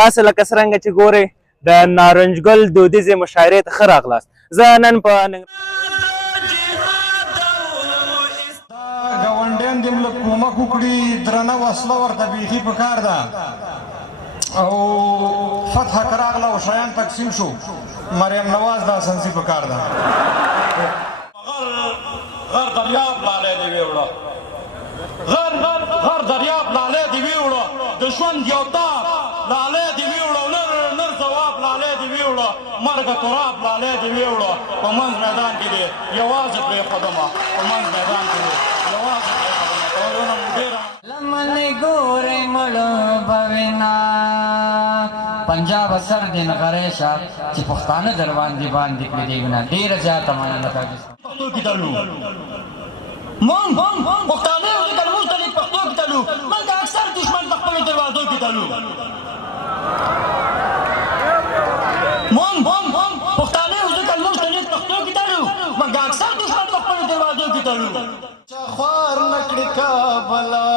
تاسو لکه څرنګه چې ګورئ د نارنج ګل دودیزې مشاعرې ته ښه راغلاست. زه نن په ګاونډیان دې لږ کومک وکړي، درنه وسله ورته بیخي پکار ده او فتح که راغله او شیان تقسیم شو، مریم نواز دا سنسي پکار ده. غر دریاب لالی دې ویوړه، غر دریاب لالی دې ویوړه، د ژوند یو تاب لالی دې ویوړه، نر ځواب لالی دې ویوړه، مرګه تراب لالی دې ویوړه. په منځ میدان کې دې یوازې پرېښودمه، په منځ میدان کې دې یوازې پرېښودمه. لمن ګورې مړو به وینا پنجاب سر دې نغری شه چې پښتانه در باندې کړي دې ګناه. ډېره زیاته مننه پښتو کې تلو مونږ پښتانه یو ځکه لمونځ ته پښتو کې تلو، مونږ اکثر دشمن په خپلو دروازو کې تلو. مونږ پښتانه یو ځکه لمونځ ته پښتو کې تلو، مونږ اکثر دشمن په خپلو دروازو کې تلو. چا خوار نکړي کابله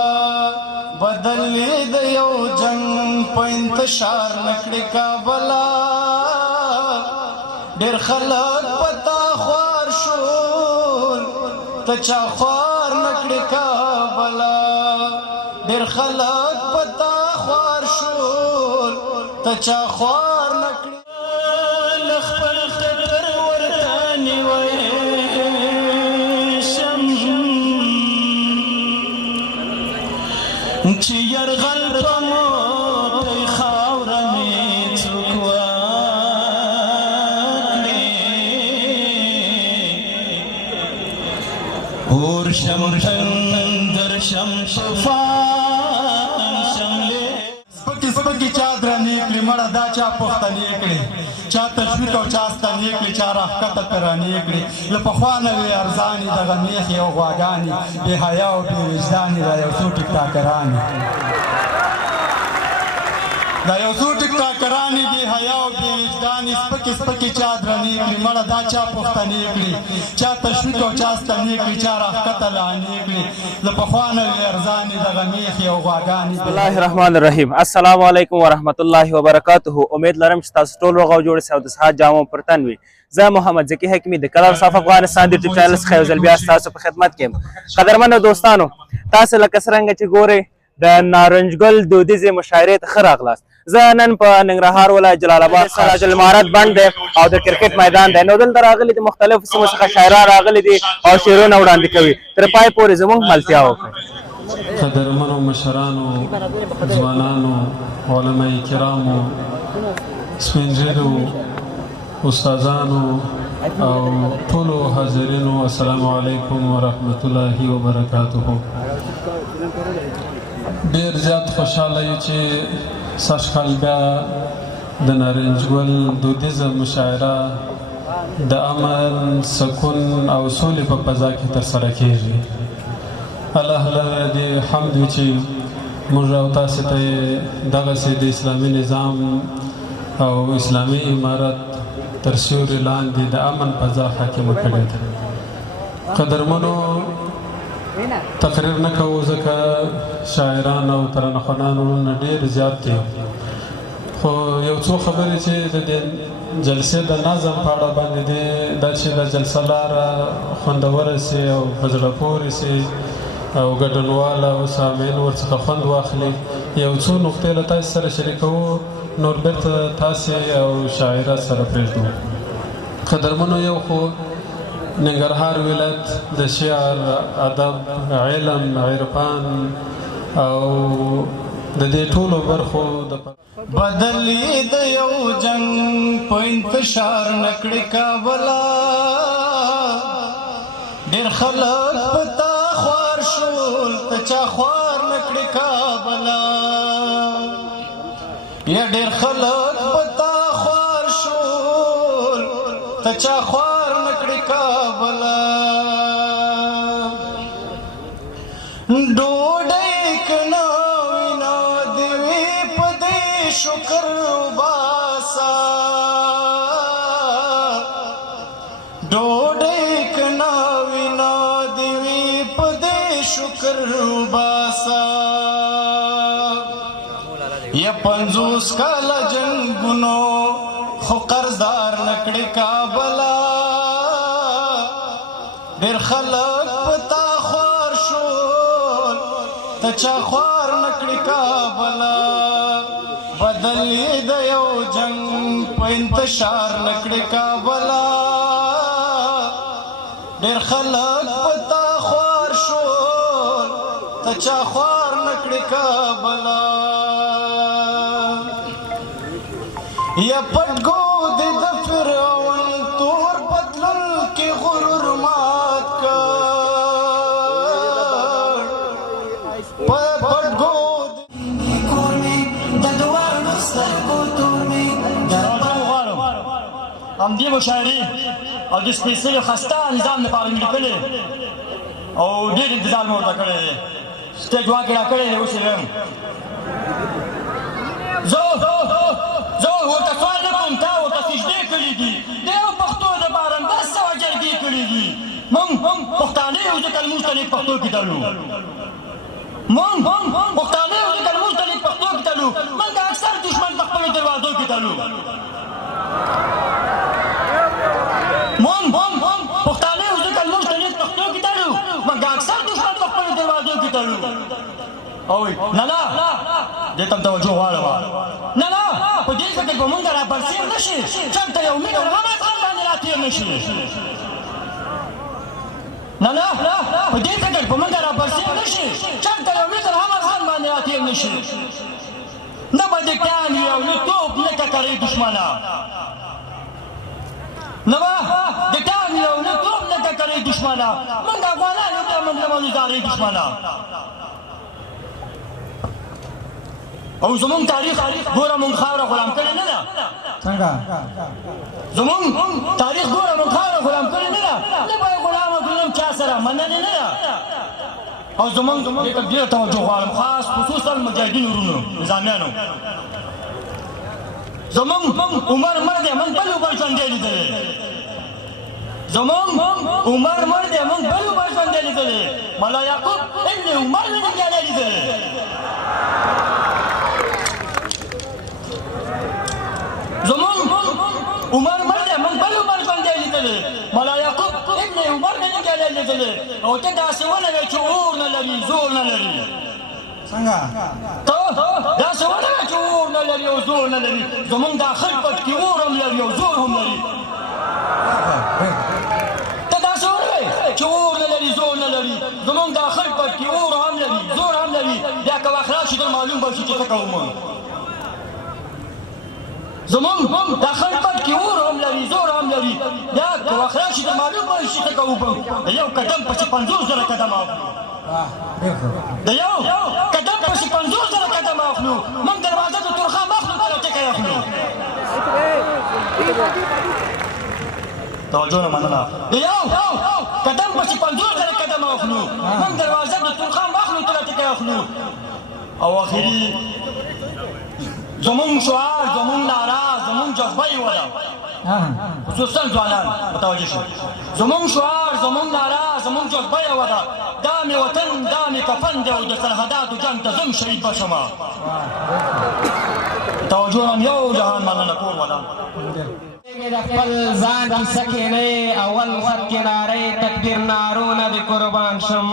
بدلې د یو جنګ په انتشار نکړي کابله، ډېر خلک پتا خوار شول ته چا خوار نکړي کابله، ډېر خلک پتا خوار شول ته چا خوار نکړي. خپل خطر ورته نیولی شم چې یرغل په موتی خاوره مې څوک وکړي، اور شم تندر شم طوفان شملې سپکې چا درنې کړي، مړه دا چا پښتنې کړي، چا تشویق او چا ستنې کړي، چا راښکته ترانې کړي. له پخوا نه وې ارزانې دغه میخې او غواګانې، بې حیا او بې وجدانې دا یو څو ټیکټاکرانې، دا یو څو ټیکټاکرانې بې حیا او بې وجدانې سپکې چا درنې کړي، مړه دا چا پښتنې کړي، چا تشویق او چا ستنې کړي، چا راښکته لانې کړي. له پخوا نه وې ارزانې دغه میخې او غواګانې. بسم الله الرحمن الرحیم. السلام علیکم ورحمت الله وبرکاته. امید لرم چې تاسو ټول روغ او جوړ اوسئ او د صحت جامو پر تن وي. زه محمد ذکي حکیمي د کلرس اف افغانستان د یوټیوب چینل څخه یو ځل بیا ستاسو په خدمت کې یم. قدرمنو دوستانو، تاسو لکه څرنګه چې ګورئ د نارنج ګل دودیزې مشاعرې ته ښه راغلاست. زه نن په ننګرهار ولایت جلال آباد سراج العمارت بند دی او د کرکټ میدان دی. نو دلته راغلي دي مختلفو سیمو څخه شاعران راغلي دي او شعرونه وړاندې کوي. تر پای پورې زموږ ملتیا وکړئ. قدرمنو مشرانو، ځوانانو، علماء کرامو، سپین ږیرو، استادانو او ټولو حاضرینو، السلام علیکم ورحمت الله وبرکاته. ډېر زیات خوشحاله یو چې سږکال بیا د نارنج ګل دودیزه مشاعره د امن، سکون او سولې په فضا کې ترسره کیږي. الله لره دې حمد وي چې موږ او تاسې ته دغسې د اسلامي نظام او اسلامي امارت تر سیوري لاندې د امن فضا حاکمه کړې ده. قدرمنو، تقریر نه کوو ځکه شاعران او ترانه‌خوانان ورونه ډېر زیات دي، خو یو څو خبرې چې د دې جلسې د نظم په اړه باندې دي، دا چې د جلسه لاره خوندوره سي او په زړه پورې سي او ګډونواله او سامعین ورڅخه خوند واخلي، یو څو نقطې له تاسې سره شریکوو، نور بېرته تاسې او شاعرات سره پرېږدو. قدرمنو، یو خو ننګرهار ولایت د شعر، ادب، علم، عرفان او د دې ټولو برخو د بدلې د یو جنګ په انتشار نکړي کابله، ډېر خلک پتا خوار شول ته چا خوار نکړي کابله، یا ډېر خلک پتا خوار شول ته چا خوار نکړي کابله. ډوډۍ کنا وینا دې وي په دې شکر وباسه، ډوډۍ کنا وینا دې وي په دې شکر وباسه، یا 50 کال کله جنګونو خو قرضدار نکړې کابله ډېر خلک په تا خوار شول ته چا خوار نکړې کابله بدل یې د یو جنګ په انتشار نکړې کابله ډېر خلک په تا خوار شول ته چا خوار نکړې کابله یا پټګو د فرعون تور پتلون کې غرور مات کړ پټګو همدې مشاعرې او د سپېڅلي خسته نظام لپاره مې لیکلې او ډېر انتظار مې ورته کړی دی سټېج واک یې راکړی دی اوس یې لرم زه ورته سوال نه کوم تا ورته سجدې کړي دي د یو پښتو دپاره 10 سوه جرګې کړي دي موږ پښتانه یو ځکه لمونځ ته لیک پښتو کې تلو موږ پښتانه یو ځکه لمونځ ته لیک پښتو کې تلو موږ اکثر دښمن په خپلو دروازو کې تلو پښتانه یو ځکه لمونځ ته لیک پښتو کې تلو موږ اکثر دښمن په خپلو دروازو کې تلو اوی نه دې ته توجه غواړم نه په دې فکر به مونږ را برسېر نه شي چېرته یو مینه محمد خان باندې را تېر نه شي نه په دې فکر به مونږ را برسېر نه شي چېرته یو مینه محمد خان باندې را تېر نه شي نه به د ټان وي او نه توپ نه ککرۍ دښمنه نه به د ټان وي او نه توپ نه ککرۍ دښمنه مونږ افغانان یو ته مونږ نه منظارۍ دښمنه او زمونږ تاریخ ګوره مونږ خاوره غلام کړې نه ده زمونږ تاریخ ګوره مونږ خاوره غلام کړې نه ده نه به یې غلام او غلام چا سره منلې نه ده او زمونږ دې ته ډېره توجه غواړم خاص خصوصا مجاهدینو ورونو نظامیانو زمونږ عمر مړ دی مونږ بل اوبه ژوندی لیدلی زمونږ عمر مړ دی مونږ بل اوبه ژوندی لیدلی ملا یعقوب ابن عمر مې ننګیالی لیدلی زمون عمر مړ دی موږ بل عمر ژوندی لیدلی ملا یعقوب ابن عمر مې ننګیالی لیدلی او ته داسې ونوې چې اور نه لري زور نه لري څنګه ته داسې ونوې چې اور نه لري او زور نه لري زمونږ داخل پټ کې اور هم لري او زور هم لري ته داسې ونوې چې اور نه لري زور نه لري زمونږ داخل پټ کې اور هم لري زور هم لري بیا که وخت راشي در معلوم به شي چې څه کوو موږ زمونږ داخل پټ کې اور هم لري زور هم لري بیا که وخت راشي در معلوم به شي څه کوو موږ د یو قدم پسې 50,000 قدم اخلو د یو قدم پسې 50,000 قدم اخلو موږ دروازه د تورخم اخلو کله ټکی اخلو توجه نه مننه د یو قدم پسې 50,000 قدم اخلو موږ دروازه د تورخم اخلو کله ټکی اخلو او اخري زمون شعار زمون نعره زمون جذبه یوه ده خصوصا ځوانان متوجه شي زمون شعار زمون نعره زمون جذبه یوه ده دا مې وطن دا مې کفن دی او د سرحداتو جنګ ته ځم شهید به شمه توجه نن یو جهان مننه کور ولا د خپل ځان کیسه کې نه اول خط کې نارې تکبیر نارونه د قربان شم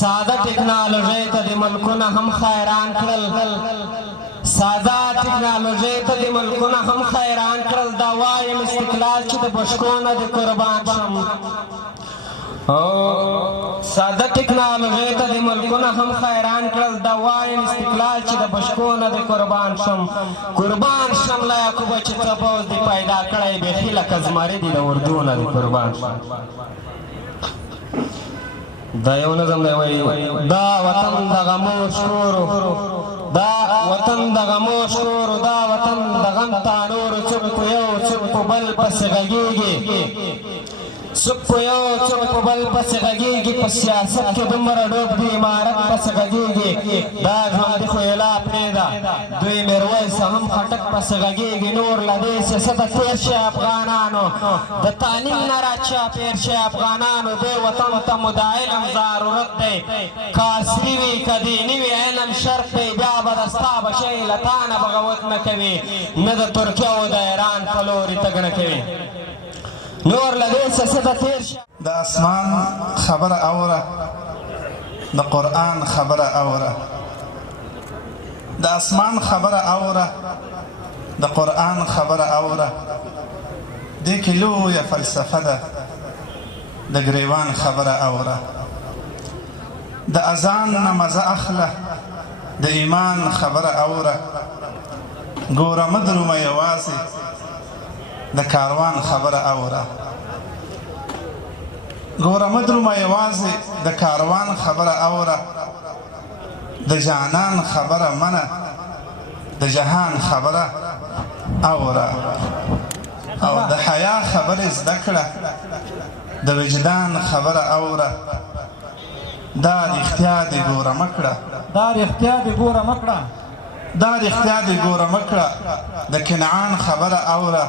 ساده ټکنالوژۍ ته د ملکونه هم خیران کړل ساده ټکنالوژۍ ته د ملکونه هم خیران کړل دا وایم استقلال چې د بشکو نه د قربان شم ساده ټکنالوژۍ ته د ملکونه هم خیران کړل دا وایم استقلال چې د بشکو نه د قربان شم له یعقوبه چې څه پوځ دې پیدا کړی بیخي لکه زمري دي د اردو نه د قربان شم دا یو نظم دی وایي دا وطن د غمو شکورو دا وطن د غمو شکورو دا وطن د غم تانورو څوک په یو څوک په بل پسې غږېږي څوک په یو څوک په بل پسې غږېږي په سیاست کې دومره ډوب دي عمارت پسې غږېږي دا ژوندي خو اله پرېږده دوی میرویس هم خټک پسې غږېږي نور له دې سیاسته تېر شي افغانانو د تعلیم نه راچاپېر شي افغانانو دې وطن ته مو د علم ضرورت دی که عصري وي که دیني وي علم شرط دی بیا به د ستا بچی له تا نه بغاوت نه کوي نه د ترکیه او د ایران په لورې تګ نه کوي نور له دې سیاسته تېر شه د اسمان خبره اوره د قرآن خبره اوره د اسمان خبره اوره د قرآن خبره اوره دې کې لویه فلسفه ده د ګریوان خبره اوره د اذان نه مزه اخله د ایمان خبره اوره ګوره مه درومه یوازې د کاروان خبره اوره ګوره مه درومه یوازې د کاروان خبره اوره د جانان خبره منه د جهان خبره اوره او د حیا خبرې زده کړه د وجدان خبره اوره دا رښتیا دې ګوره مه کړه دا رښتیا دې ګوره مه کړه دا رښتیا دې ګوره مه کړه د کنعان خبره اوره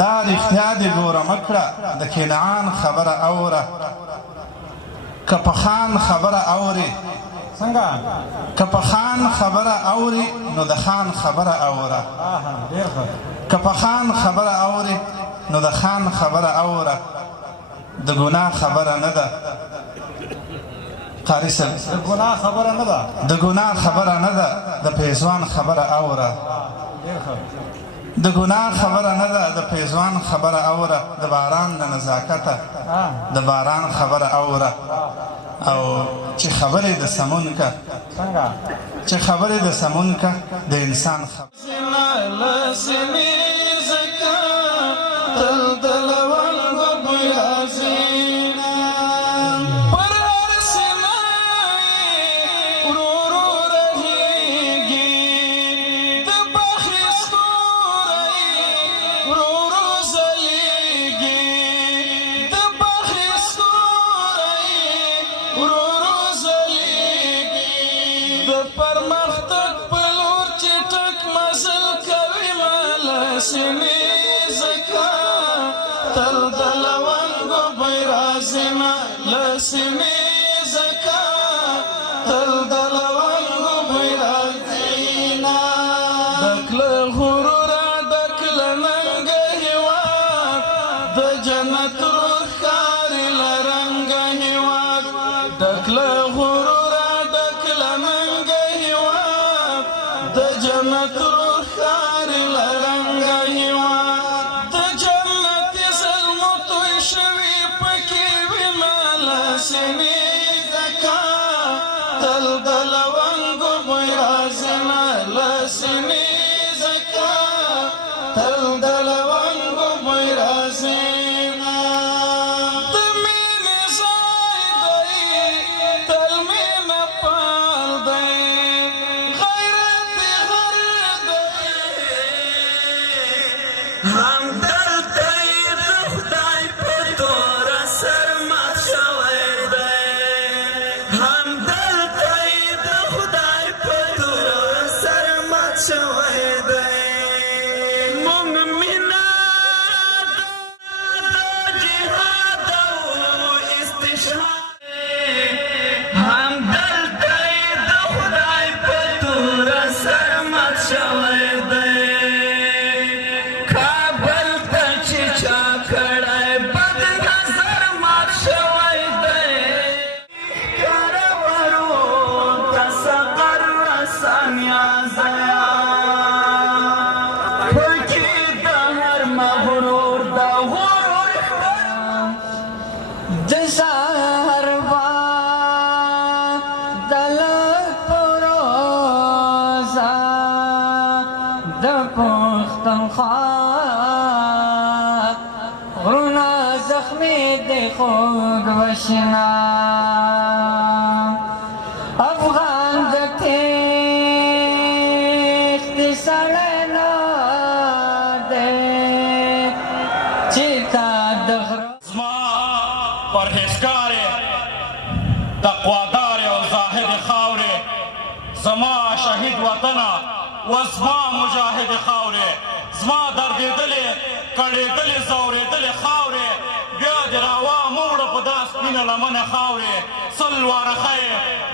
دا رښتیا دې ګوره مه کړه د کنعان خبره اوره که په خان خبره اورې څنګه که په خان خبره اورې نو د خان خبره اوره ډېر ښه که په خان خبره اورې نو د خان خبره اوره د ګناه خبره نه ده قاري صاحب د ګناه خبره نه ده د ګناه خبره نه ده د پیزوان خبره اوره ډېر ښه د ګناه خبره نه ده د پیزوان خبره اوره د باران د نزاکته د باران خبره اوره او چې خبرې د سمون که څنګه چې خبرې د سمون که د انسان خبره افغان د تیښت سړی نه دی چې تا وطنه و زما مجاهد خاورې زما دردېدلې کړېدلې ځورېدلې خاورې بیا دې راوامه وړه په دا سپینه لمنه خاورې سل واره ښه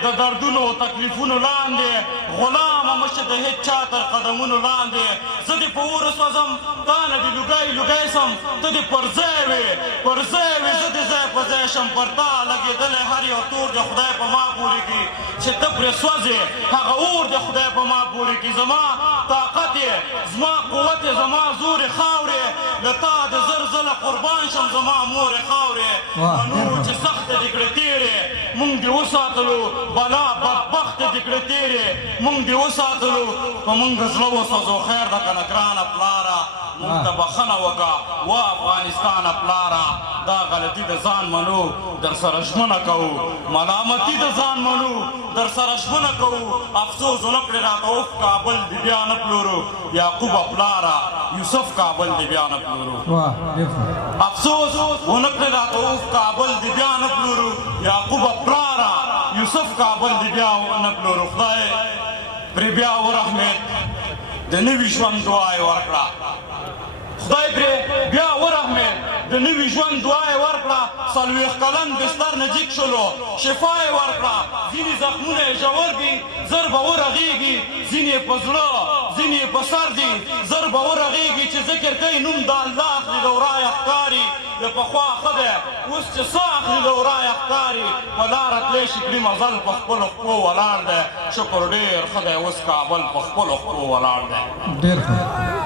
د دردونو او تکلیفونو لاندې غلامه مشه د هېڅ چا تر قدمونو لاندې زه دې په اور سوځم تا نه دې لوګی لوګی سم ته دې پر ځای وې پر ځای وې زه دې ځای په ځای شم پر تا لګېدلی هر یو تور د خدای په ما پورې کړي چې ته پرې سوځې هغه اور د خدای په ما پورې کړي زما طاقت یې زما قوت یې زما زور یې خاورې له تا د زر زله قربان شم زما مور یې خاورې منو چې سخته دې کړې تېرې مونږ دې وساتلو بلا بدبخته دې کړې تېرې مونږ دې وساتلو په مونږ زړه وسوځو خیر ده که نه ګرانه پلاره مونږ ته بخښنه وکړه و افغانستانه پلاره دا غلطي د ځان منو در سره ژمنه کوو ملامتي د ځان منو در سره ژمنه کوو افسوس ونه کړې راته اوف کابل دې بیا نه پلورو یعقوبه پلاره یوسف کابل دې بیا نه پلورو افسوس ونه کړې راته اوف کابل دې بیا نه پلورو یعقوبه پلاره یوسف کابل دې بیا نه پلورو خدای پرې بیا ورحمېد د نوي ژوند دعا یې ورکړه خدای پرې بیا ورحمېد د نوي ژوند دعا یې ورکړه 40 کلن بستر نه جګ شولو شفا یې ورکړه ځینې زخمونه یې ژور دي زر به ورغېږي ځینې یې په زړه ځینې یې په سر دي زر به ورغېږي چې ذکر کوي نوم د الله اخلي د ورایه ښکاري د پخوا ښه دی اوس چې څه اخلي د ورایه ښکاري په لاره تلی شي کړي مزل په خپلو خپو ولاړ دی شکر ډېر ښه دی اوس کابل په خپلو خپو ولاړ دی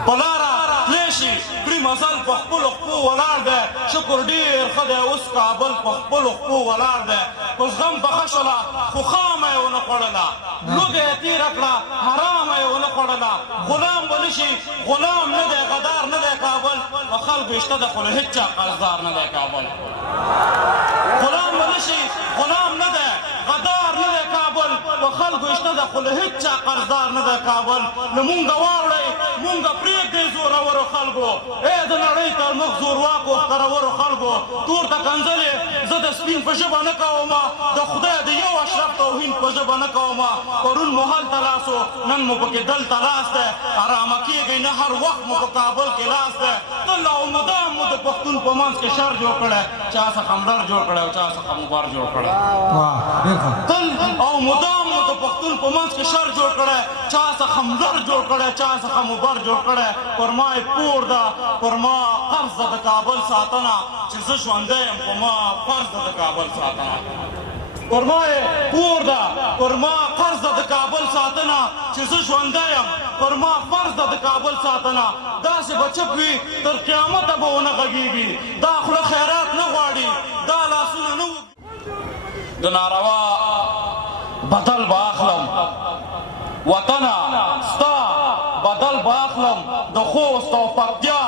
په لاره تلی شي کړي مزل په خپلو خپو ولاړ دی شکر ډېر ښه دی اوس کابل په خپلو خپو ولاړ دی په زغم پخه شوله خو خامه یې ونه خوړله لوږه یې تېره کړه حرامه یې ونه خوړله غلام به نه شي غلام نه دی غدار نه دی کابل په خلکو یې شته ده خو له هېڅ چا قرضدار نه دی کابل غلام به نه شي غلام نه دی غدار نه دی کابل په خلکو یې شته ده خو له هېڅ چا قرضدار نه دی کابل له مونږه واوړئ مونږه پرېږدئ زورورو خلکو ای د نړۍ تر مخ زورواکو ښکرورو خلکو تور ته کنځلې زه د سپین په ژبه نه کومه د خدای د یو اشرف توهین په ژبه نه کومه پرون مو هلته لاس و نن مو پکې دلته لاس دی ارامه کېږئ نه هر وخت مو په کابل کې لاس دی تل او مدام مو د پښتون په منځ کې شر جوړ کړی چا څخه ملر جوړ کړی او چا څخه موبر جوړ کړی تل او مدام مو د پښتون په منځ کې شر جوړ کړی چا څخه ملر جوړ کړی چا څخه موبر جوړ کړی پر ما یې پور ده پر ما قرض ده د کابل ساتنه چې زه ژوندی یم په ما فرض ده د کابل ساتنه پر ما یې پور ده پر ما قرض ده د کابل ساتنه چې زه ژوندی یم پر ما فرض ده د کابل ساتنه داسې به چپ وي تر قیامته به ونه غږېږي دا خوله خیرات نه غواړي دا لاسونه نه د ناروا بدل به اخلم وطنه ستا بدل به اخلم د خوست او پکتیا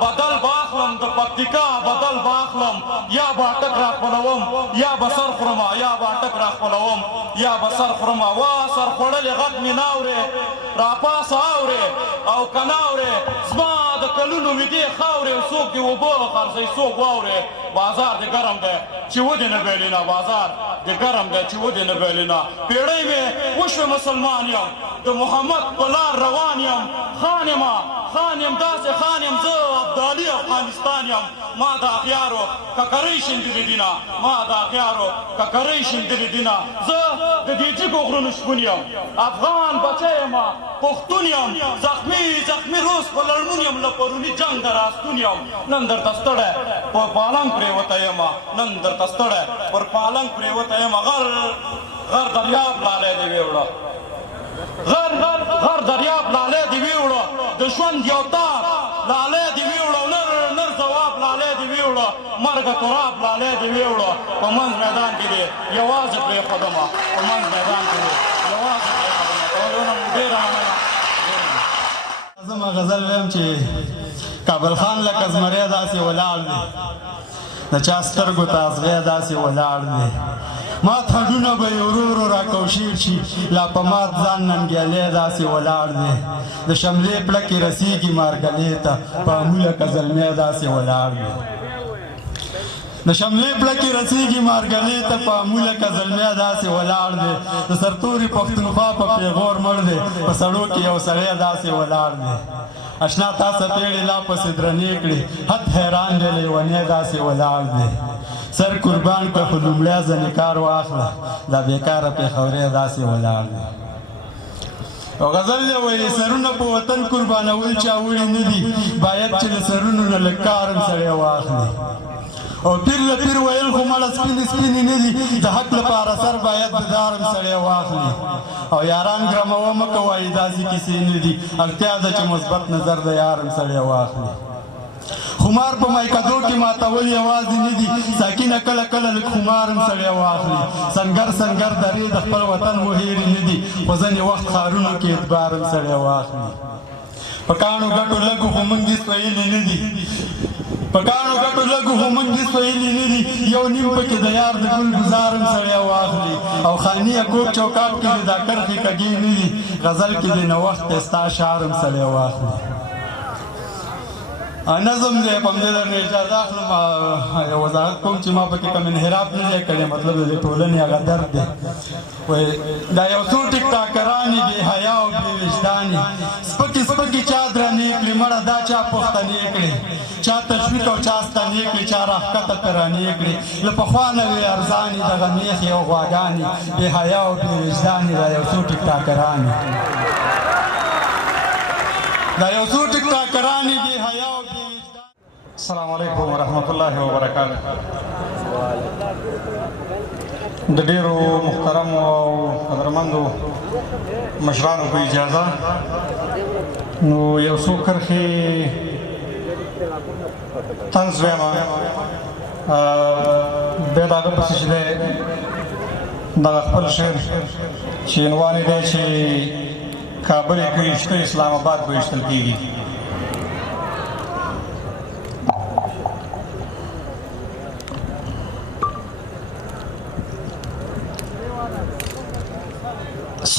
بدل به اخلم د پکتیکا بدل به اخلم یا به اټک را خپلوم یا به سر خورمه یا به اټک را خپلوم یا به سر خورمه وا سر خوړلې غږ مې نه اورې راپاسه اورې او که نه اورې زما د کلونو ویدې خاورې څوک دې اوبه خرڅوي څوک واورې بازار دې ګرم دی چې ودې نه بیلینه بازار دې ګرم دی چې ودې نه بیلینه پیړۍ مې وشوې مسلمان یم د محمد په لار روان یم خان یم داسې خان یم زه ابدالي افغانستان یم ما د اغیارو ککرۍ شیندلې دینه ما د اغیارو ککرۍ شیندلې دینه زه د دې جګو غرونو شپون یم افغان بچی یم پښتون یم زخمي روس په لړمون یم له پروني جنګ د راستون یم نن درته ستړی په پالنګ پرېوتی یم نن درته ستړی پر پالنګ پرېوتی یم غر دریاب لالی دې ویوړه غر دریاب لالی دې ویوړه د ژوند یو تار لالی دې ویوړه نر ځواب لالی دې ویوړه مرګه تراب لالی دې ویوړه په منځ میدان کې دې یوازې پرېښودمه په منځ میدان کې دې یوازې پرېښودمه ټولونه مو ډېره مننه زما غزل ویم چې کابل خان لکه زمری داسې ولاړ دی د چا سترګو ته ازغی داسې ولاړ دی مات هډونه به یې ورو ورو راکوشیر شي لا په مات ځان ننګیالی داسې ولاړ دی د شملې پړکې رسیږي مارګلې ته په امو لکه زلمی داسې ولاړ دی د شملې پلکې رسېږي مارګلې ته په اموله که زلمیا داسې ولاړ دی د سرتوري پښتونخوا په پیغور مړ دی په سړو کې یو سړی داسې ولاړ دی اشنا تا څپېړې لا پسې درنې کړې حد حیران دی لیونی داسې ولاړ دی سر قربان که خو لومړی ځنې کار واخله دا بېکاره پېښورۍ داسې ولاړ دی او غزل دی وایي سرونه په وطن قربانول چا وړي نه دي باید چې له سرونو نه لږ کار هم سړی واخلي او پیر له پیر ویل خو مړه سپینې سپینې نه دي د حق لپاره سر باید د دار هم سړی واخلي او یاران ګرموه مه کوایي داسې کیسې نه دي اړتیا ده چې مثبت نظر د یار هم سړی واخلي خمار په مایکدو کې ماتول یوازې نه دي ساکینه کله کله لږ خمار هم سړی واخلي سنګر سنګر درې د خپل وطن مو هېرې نه دي خو ځینې وخت ښارونو کې اعتبار هم سړی واخلي په کاڼو ګټو لږو خو موږ هېڅ ویلي نه دي په کاڼو ګټو لږو خو موږ هېڅ ویلي نه دي یو نیم پکې د یار د ګل ګزار هم سړی واخلي او خاني کوټ چوکاټ کې د دا کرښې کږې نه دي غزل کې د نوښت دی ستا شعر هم سړی واخلي نظم دی په همدې درنه اجازه اخلم یو وضاحت کوم چې ما پکې کوم انحراف نه دی کړی مطلب د ټولنې هغه درد دی وایي دا یو څو ټیک ټاکرانې بې حیا او بې وجدانې سپکې سپکې چا درنې کړي مړه دا چا پښتنې کړي چا تشویق او چا ستنې کړي چا راښکته ترانې کړي له پخوا نه وې ارزانې دغه میخې او غواګانې بې حیا او بې وجدانې دا یو څو ټیک ټاکرانې دا یو څو ټیک ټاکرانې بې حیا او بې السلام علیکم ورحمۃ اللہ وبرکاتہ د ډیرو محترمو او قدرمندو مشرانو په اجازه نو یو څو کرښې طنز وایم بیا د هغه پسې چې دی دغه خپل شعر چې عنوان یې دی چې کابل کې ویشته اسلام آباد به ویشتل کېږي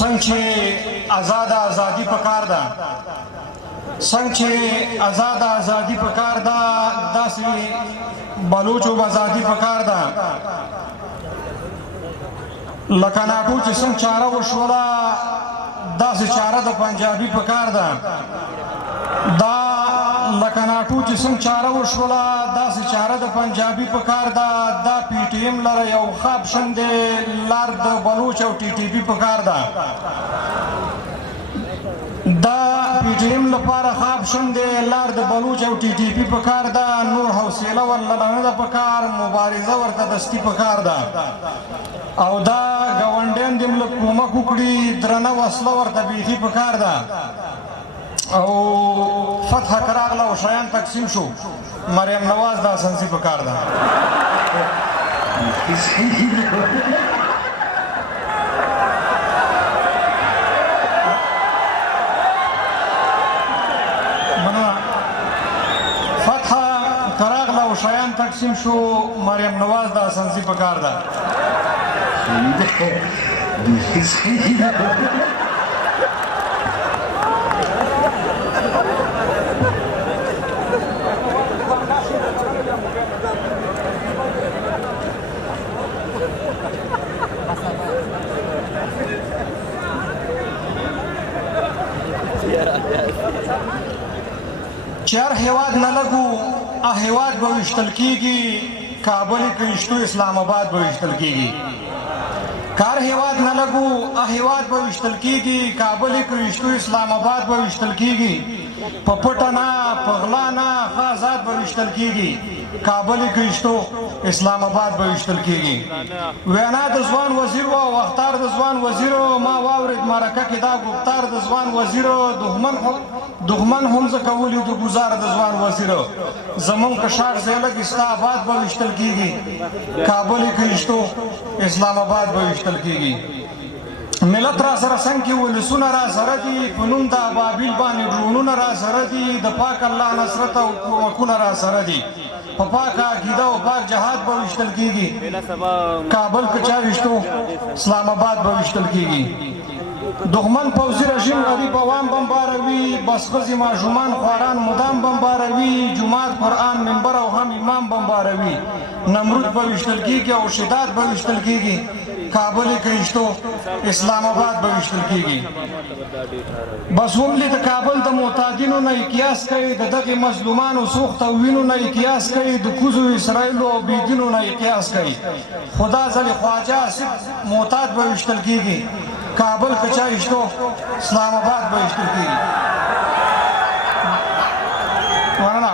څنګه چې ازادي پکار ده څنګه چې ازادي پکار ده داسې بلوچو ازادي پکار ده لکه ناټو چې څنګه چاره وشوله داسې چاره د پنجابي پکار ده دا لکه ناټو چې څنګه چاره وشوله داسې چاره د پنجابي پکار ده دا پی ټي ایم لره یو خواب شندې لار د بلوچ او ټي ټي پي پکار ده دا پی ټي ایم لپاره خواب شندې لار د بلوچ او ټي ټي پي پکار ده نور حوصله ورله نه ده پکار مبارزه ورته دستي پکار ده او دا ګاونډیان دې ملک کومک وکړي درنه وسله ورته بیخي پکار ده او فتح کراغله او شیان تقسیم شو مریم نواز دا سنسي پکار ده فتح کراغله او شیان تقسیم شو مریم نواز دا سنسي پکار ده چار هیواد نه لګو هیواد به ویشتل کېږي کابل کې ویشتو اسلام آباد به ویشتل کېږي کار هیواد نه لګو هیواد به ویشتل کېږي کابل کې ویشتو اسلام آباد به ویشتل کېږي په پټه نه په غلا نه ښه آزاد به ویشتل کېږي کابل کې ویشتو اسلام آباد به ویشتل کېږي وینا د ځوان وزیر و او اختار د ځوان وزیر ما واورید مرکه کې دا ګفتار د ځوان وزیر دښمن هم زکه ولید گزار د ځوان وزیر زمون که شهر زیلک اسلام آباد به ویشتل کېږي کابل کې ویشتو اسلام آباد به ویشتل کېږي ملت را سره څنګه کې ولسونه را سره دي په نوم د ابابیل باندې ډرونونه را سره دي د پاک الله نصرت او کومکونه را سره دي په پاکه عقیده او پاک جهاد به ویشتل کېږي کابل که چا ویشتو اسلام آباد به ویشتل کېږي دښمن پوځي رژیم غریب عوام بمباروي، بس ښځې ماشومان خواران مدام بمباروي، جومات قرآن منبر او هم امام بمباروي. نمرود به ویشتل کېږي او شداد به ویشتل کېږي، کابل یې کریشتو اسلام آباد به ویشتل کېږي. بس وملي د کابل د معتادینو نه یې قیاس کوي، د دغې مظلومانو سوخت او وینو نه یې قیاس کوي، د کوزو اسرائیلو او بېدینو نه یې قیاس کوي. خو دا ځلې خواجه آصف معتاد به ویشتل کېږي، کابل که چا ویشتو اسلام آباد به ویشتل کېږي. مننه.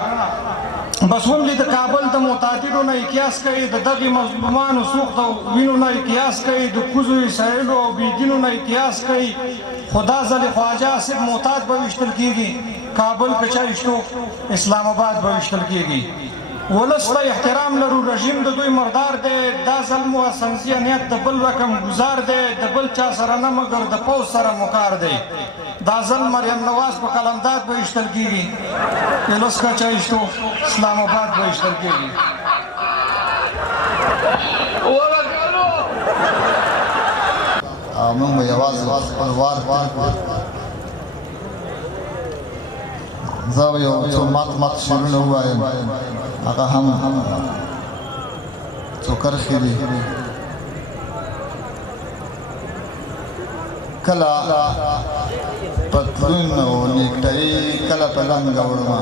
بس وملي د کابل د معتادینو نه یې قیاس کوي، د دغې مظلومانو سوخت او وینو نه یې قیاس کوي، د کوزو اسرائیلو او بېدینو نه یې قیاس کوي. خو دا ځلې خواجه آصف معتاد به ویشتل کېږي، کابل که چا ویشتو اسلام آباد به ویشتل کېږي. ولس ته احترام لرو، رژیم د دوی مردار دی، دا ظلم و سنزیانیت د بل رقم گزار دی، د بل چا سره نه مګر د پوځ سره مکار دی. دا ځل مریم نواز په قلمداد به ویشتل کېږي، ولس که چا ویشتو اسلام آباد به ویشتل کېږي. او موږ به یوازې خپل وار زه به یو څو مات شعرونه ووایم، هغه هم څو کرښې دي. کله پتلون او نیکټایي کله په لنګ وړمه،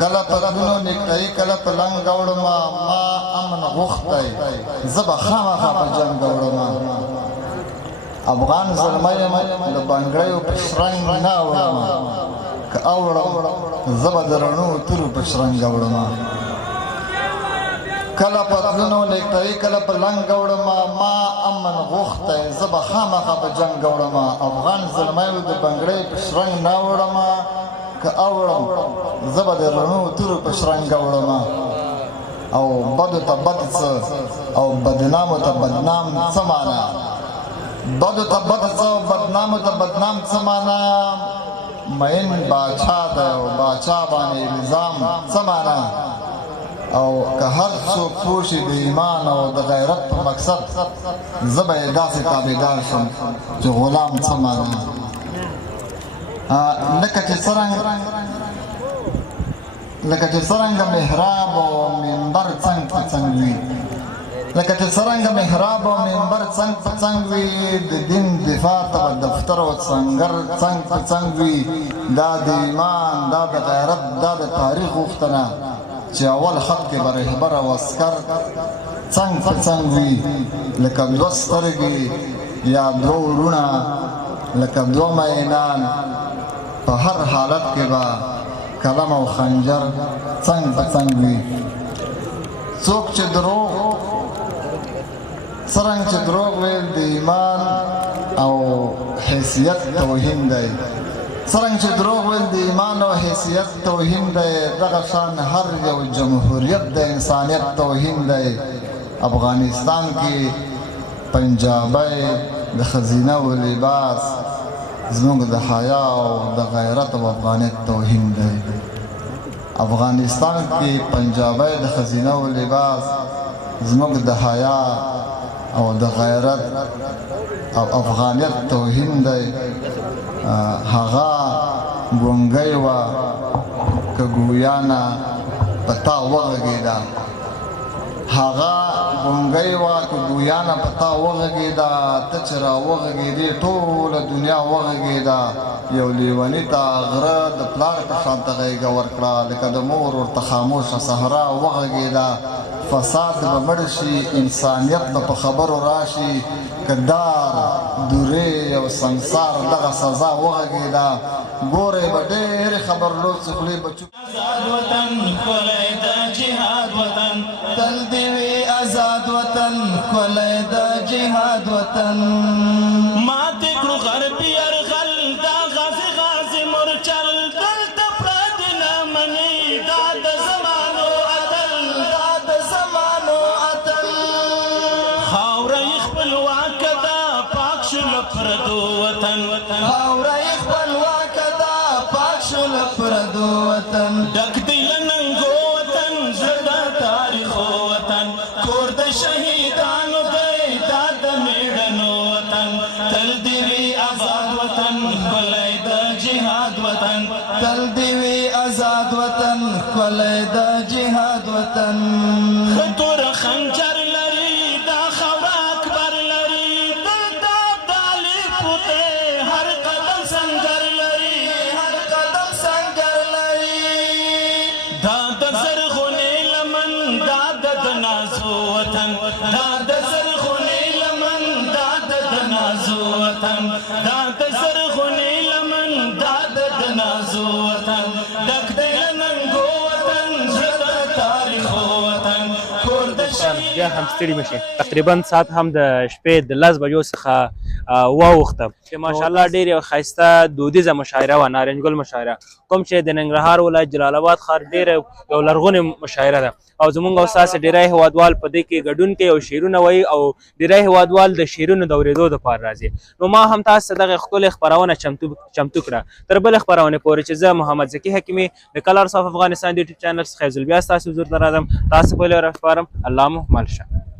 کله پتلون او نیکټایي کله په لنګ وړمه، ما امن غوښتی زه به خامخا په جنګ وړمه. افغان زلمی یم د بنګړیو په شرنګ نه اوړمه، که اوړم زه به د رڼو تورو په شرنګ وړمه. کله پتلون او نیکټایي کله په لنګ وړمه، ما امن غوښتی زه به خامخا په جنګ وړمه. افغان زلمیو د بنګړیو په شرنګ نه اوړمه، که اوړم زه به د رڼو تورو په شرنګ وړمه. او بدو ته بد څه او بدنامو ته بدنام څه معنا، بدو ته بد څه او بدنامو ته بدنام څه معنا. مین باچا دی او باچا باندې الزام څه معنا. او که هر څوک پوه شي د ایمان او د غیرت په مقصد، زه به یې داسې تابعدار شم چې غلام څه معنا. لکه چې څرنګه محراب او منبر څنګ په څنګ وي، لکه چې څرنګه محراب او منبر څنګ په څنګ وي، د دین دفاع ته به دفتر او سنګر څنګ په څنګ وي. دا د ایمان، دا د غیرت، دا د تاریخ غوښتنه چې اول خط کې به رهبر او عسکر څنګ په څنګ وي. لکه دوه سترګې یا دوه وروڼه، لکه دوه مینان، په هر حالت کې به کلم او خنجر څنګ په څنګ وي. څوک چې دروغ، څرنګه چې دروغ ویل د ایمان او حیثیت توهین دی، څرنګه چې دروغ ویل د ایمان او حیثیت توهین دی، دغه شان هر یو جمهوریت د انسانیت توهین دی. افغانستان کې پنجابی د ښځینه و لباس زموږ د حیا او د غیرت او افغانیت توهین دی. افغانستان کې پنجابی د ښځینه و لباس زموږ د حیا او د غیرت او افغانیت توهین دی. هغه ګونګی وه که ګویانه په تا وغږېده، هغه ګونګی وه که ګویانه په تا وغږېده، ته چې را وغږېدې ټوله دنیا وغږېده. یو لیوني ته غره د پلار په شان ته غېږه ورکړه، لکه د مور ورته خاموشه صحرا وغږېده. فساد به مړ شي، انسانیت به په خبرو راشي، که دار دورې او سنګسار دغه سزا وغږېده. ګورې به ډېرې خبرلوڅې خولې به چوپ. آزاد وطن ښکلی د جهاد وطن، تل دې وي آزاد وطن ښکلی د جهاد وطن. ماتې کړو غربي یرغل دا غازي غازي مورچل، دلته پراته نه مني دا د زمانو اتل، دا د زمانو اتل. خاوره یې خپلواکه ده پاک شو له پردو وطن، خاوره یې خپلواکه ده پاک شو له پردو وطن. ډک دی له ننګو وطن، زړه د تاریخو وطن، کور د شهیدانو دی دا د مېړنو وطن. تل جهاد وطن تل دی وی آزاد وطن ښکلی د جهاد وطن تور خنجر لري دا خاوره اکبر لري دلته ابدالي پوتې هر قدم سنګر لري هر قدم سنګر لري دا د زرغونې لمن دا د نازو وطن دا د زرغونې لمن دا د نازو وطن دا د زرغونې لمن دا د نازو وطن ډک دی له ننګو وطن زړه د تاریخو وطن کور د بیا هم ستړي مشي تقریبا ساعت هم د شپې د 10 بجو څخه واوښته چې ماشاءالله ډېر یو ښایسته دودیزه مشاعره وه نارنج ګل مشاعره کوم چې د ننګرهار ولایت جلال آباد ښار ډېره یو لرغونې مشاعره ده او زمونږ او ستاسې ډېری هېوادوال په دې کې ګډون کوي او شعرونه وایي او ډېری هېوادوال د شعرونو د اورېدو دپاره راځي نو ما هم تاسو ته دغه ښکلې خپرونه چمتو کړه تر بلې خپرونې پورې چې زه محمد ذکي حکیمي د کلرز اف افغانستان د یوټیوب چینل څخه یو ځل بیا ستاسو حضور ته راځم تاسو پورې راسپارم الله مو مل شه